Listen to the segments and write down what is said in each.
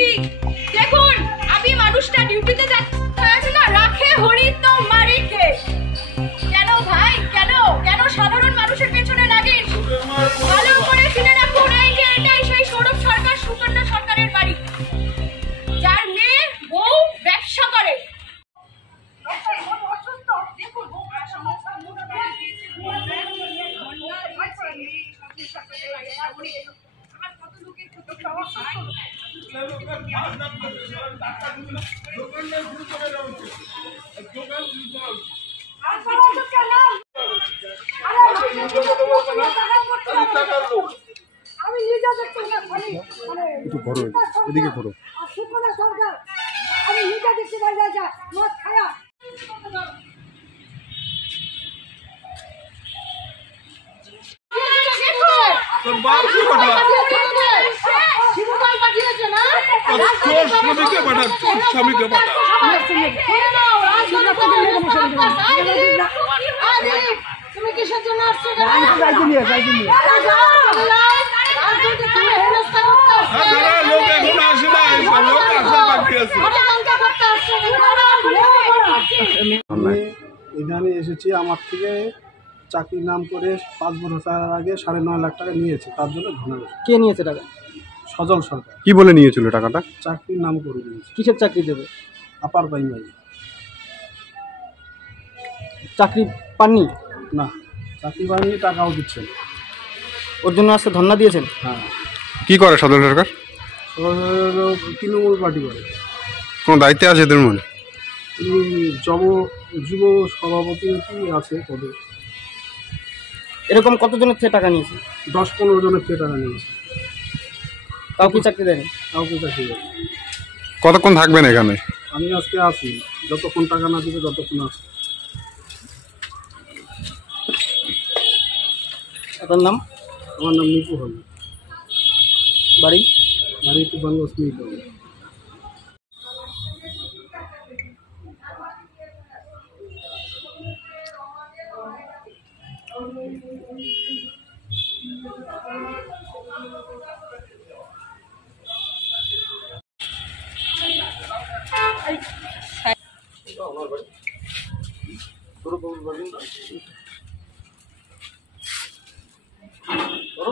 রাজনীতি। দেখুন, আমি মানুষটা ডিউটিতে যাচ্ছে না, রাখে হরি তো মারি কে। কেন ভাই, কেন কেন সাধারণ মানুষের পেছনে লাগিস? ভালো করে শুনে রাখুন, এই যে এটাই সেই সৌরভ সরকার, সুকন্যা সরকারের বাড়ি, যার মেয়ে বউ ব্যবসা করে। একটু ঘোরো, এদিকে ঘোরো। আমি নিজে দেখতে পাই যা মদ খায়া তোর বাপ কি পাঠা? শিবুকাল পাঠিয়েছে না? তোর স্বামীকে পাঠা, তোর স্বামীকে পাঠা। তুমি কিসের জন্য আসছো? লোক এখন আসে না, লোক আসা বাকি আছে। আমি এখানে এসেছি, আমার থেকে চাকরির নাম করে 5 বছর আগে 9.5 লাখ টাকা নিয়েছে, তার জন্য ঘটনা। কে নিয়েছে টাকা? সজল সরকার। কি বলে নিয়েছিল টাকাটা? চাকরির নাম করে দিয়েছে। কিসের চাকরি দেবে? Upper primary. চাকরি পাননি? না, চাকরি পাইনি, টাকাও দিচ্ছেন। ওর জন্য আজকে ধর্ণা দিয়েছেন? হ্যাঁ। কি করে সদল সরকার? তৃণমূল পার্টি করে। কোন দায়িত্বে আছে এদের মধ্যে? যুব সভাপতি আছে পদে। এরকম কতজনের থেকে টাকা নিয়েছে? 10-15 জনের থেকে টাকা নিয়েছে। কাউকে চাকরি দেয়নি? কাউকে চাকরি দেয়। কতক্ষণ থাকবেন এখানে? আমি আজকে আছি, যতক্ষণ টাকা না দিবে ততক্ষণ আছি। আপনার নাম? আমার নাম নিপু হল। বাড়ি? বাড়ি তুফানগঞ্জ মিল।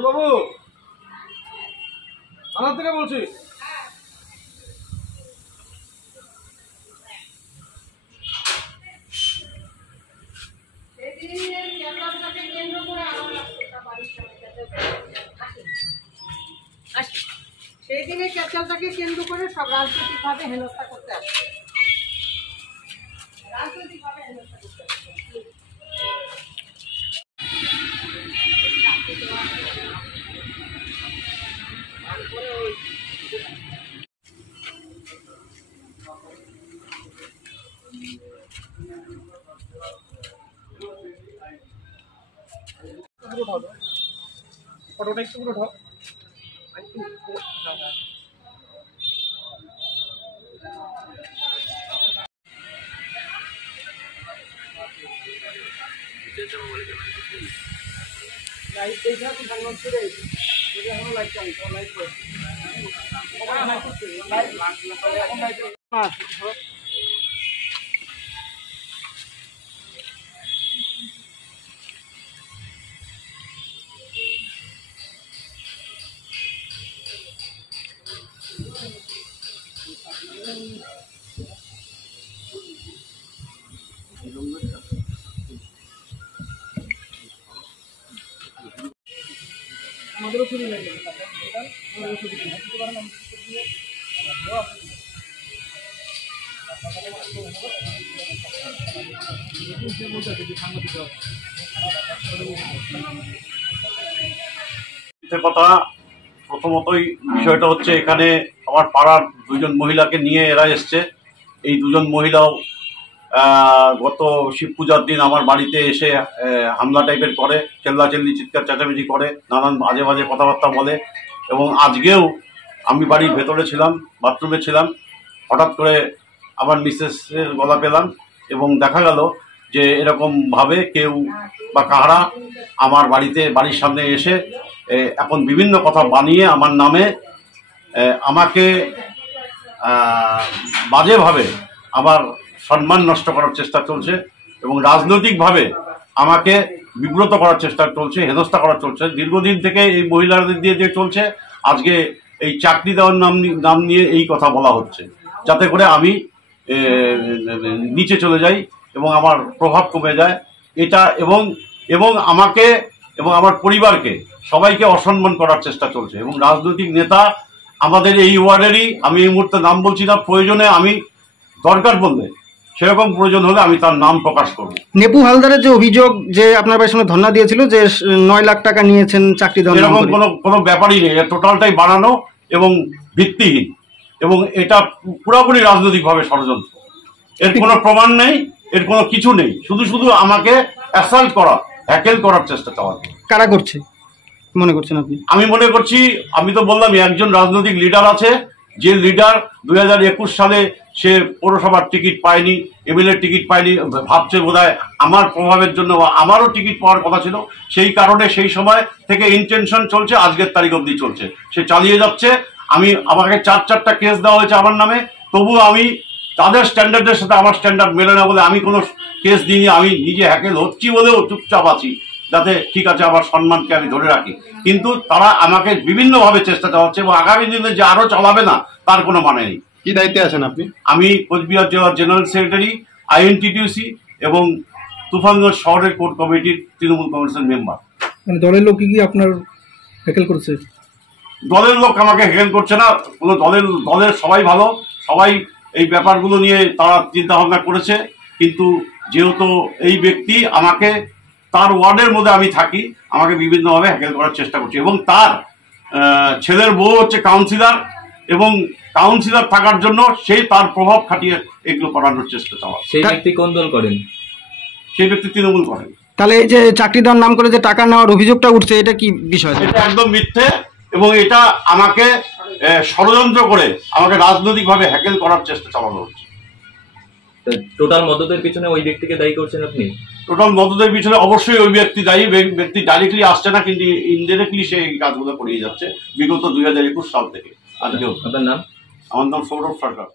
বাবু, থানা থেকে বলছি। সেই দিনে ক্যাচালটাকে কেন্দ্র করে সব রাজনৈতিকভাবে হেনস্থা করতে আসছে। রাজনৈতিকভাবে হেনস্থা করতে আসছে। ফটোটা একটু পুরো ঢক। লাইট দেখা তো ভালো করে যদি এখন লাইট চাই তো লাইট করে লাইট এখন লাইট না। আমাদেরও ছবি লাগে আমাদেরও ছবি দিতে পারেন। কথা প্রথমতই বিষয়টা হচ্ছে, এখানে আমার পাড়ার 2 জন মহিলাকে নিয়ে এরা এসছে। এই 2 জন মহিলাও গত শিব পূজার দিন আমার বাড়িতে এসে হামলা টাইপের করে, চেল্লাচেল্লি চিৎকার চেঁচামেচি করে, নানান বাজে বাজে কথাবার্তা বলে। এবং আজকেও আমি বাড়ির ভেতরে ছিলাম, বাথরুমে ছিলাম, হঠাৎ করে আমার মিসেসের গলা পেলাম এবং দেখা গেল যে এরকমভাবে কেউ বা কাহারা আমার বাড়ির সামনে এসে এখন বিভিন্ন কথা বানিয়ে আমার নামে আমাকে বাজেভাবে আমার সম্মান নষ্ট করার চেষ্টা চলছে এবং রাজনৈতিকভাবে আমাকে বিব্রত করার চেষ্টা চলছে, হেনস্থা করা চলছে। দীর্ঘদিন থেকে এই মহিলাদের দিয়ে যে চলছে, আজকে এই চাকরি দেওয়ার নাম নিয়ে এই কথা বলা হচ্ছে, যাতে করে আমি নিচে চলে যাই এবং আমার প্রভাব কমে যায়। এটা এবং আমাকে এবং আমার পরিবারকে সবাইকে অসম্মান করার চেষ্টা চলছে। এবং রাজনৈতিক নেতা আমাদের এই ওয়ার্ডেরই, আমি এই মুহূর্তে নাম বলছি না, প্রয়োজনে আমি দরকার পড়লে সেরকম প্রয়োজন হলে আমি তার নাম প্রকাশ করব। নেপু হালদারের যে অভিযোগ যে আপনার বাড়ির সামনে ধর্ণা দিয়েছিল যে 9 লাখ টাকা নিয়েছেন চাকরি দেওয়ার নাম এরকম করে। কোনো ব্যাপারই নেই, টোটালটাই বানানো এবং ভিত্তিহীন, এবং এটা পুরোপুরি রাজনৈতিকভাবে ষড়যন্ত্র। এর কোনো প্রমাণ নেই, এর কোনো কিছু নেই, শুধু আমাকে অ্যাসাল্ট করা, হ্যাকেল করার চেষ্টা চালানো। কারা করছে মনে করছেন আপনি? আমি মনে করছি, আমি তো বললাম একজন রাজনৈতিক লিডার আছে, যে লিডার 2021 সালে সে পৌরসভার টিকিট পায়নি, এমএলএ টিকিট পায়নি, ভাবছে বোধহয় আমার প্রভাবের জন্য আমারও টিকিট পাওয়ার কথা ছিল, সেই কারণে সেই সময় থেকে ইন্টেনশন চলছে, আজকের তারিখ অবধি চলছে, সে চালিয়ে যাচ্ছে। আমাকে 4টা কেস দেওয়া হয়েছে আমার নামে, তবুও আমি তাদের স্ট্যান্ডার্ডের সাথে আমার স্ট্যান্ডার্ড মেলে না বলে আমি কোনো কেস দিইনি। আমি নিজে হ্যাকেল হচ্ছি বলেও চুপচাপ আছি, যাতে ঠিক আছে আমার সম্মানকে আমি ধরে রাখি। কিন্তু তারা আমাকে বিভিন্নভাবে চেষ্টা চালাচ্ছে এবং আগামী দিনে যে আরো চালাবে না তার কোনো মানে নেই। কি দায়িত্বে আছেন আপনি? আমি কোচবিহার জেলার জেনারেল সেক্রেটারি, আইএনটিটিউসি এবং তুফানগঞ্জ শহরের কোর কমিটির তৃণমূল কংগ্রেসের মেম্বার। মানে দলের লোক কি আপনার হ্যাকেল করেছে? দলের লোক আমাকে হেল্প করছে না, কোনো দলের সবাই ভালো, সবাই এই ব্যাপারগুলো নিয়ে তারা চিন্তা ভাবনা করেছে। কিন্তু যেহেতু এই ব্যক্তি আমাকে, তার ওয়ার্ডের মধ্যে আমি থাকি, আমাকে বিভিন্নভাবে হ্যাকেল করার চেষ্টা করছে এবং তার ছেলের বউ হচ্ছে কাউন্সিলর, এবং কাউন্সিলর থাকার জন্য সেই তার প্রভাব খাটিয়ে এগুলো করানোর চেষ্টা চালায়। সেই ব্যক্তি কোন দল করেন? সেই ব্যক্তি তৃণমূল করেন। তাহলে এই যে চাকরি দেওয়ার নাম করে যে টাকা নেওয়ার অভিযোগটা উঠছে, এটা কি বিষয়? এটা একদম মিথ্যে এবং এটা আমাকে ষড়যন্ত্র করে আমাকে রাজনৈতিকভাবে হ্যাকেল করার চেষ্টা চালানো হচ্ছে। টোটাল মদতের পিছনে ওই ব্যক্তিকে দায়ী করছেন আপনি? টোটাল মদতের পিছনে অবশ্যই ওই ব্যক্তি দায়ী। ব্যক্তি ডাইরেক্টলি আসছে না, কিন্তু ইনডাইরেক্টলি সে এই কাজগুলো করিয়ে যাচ্ছে বিগত 2021 সাল থেকে আজকেও। আপনার নাম? আমার নাম সৌরভ সরকার।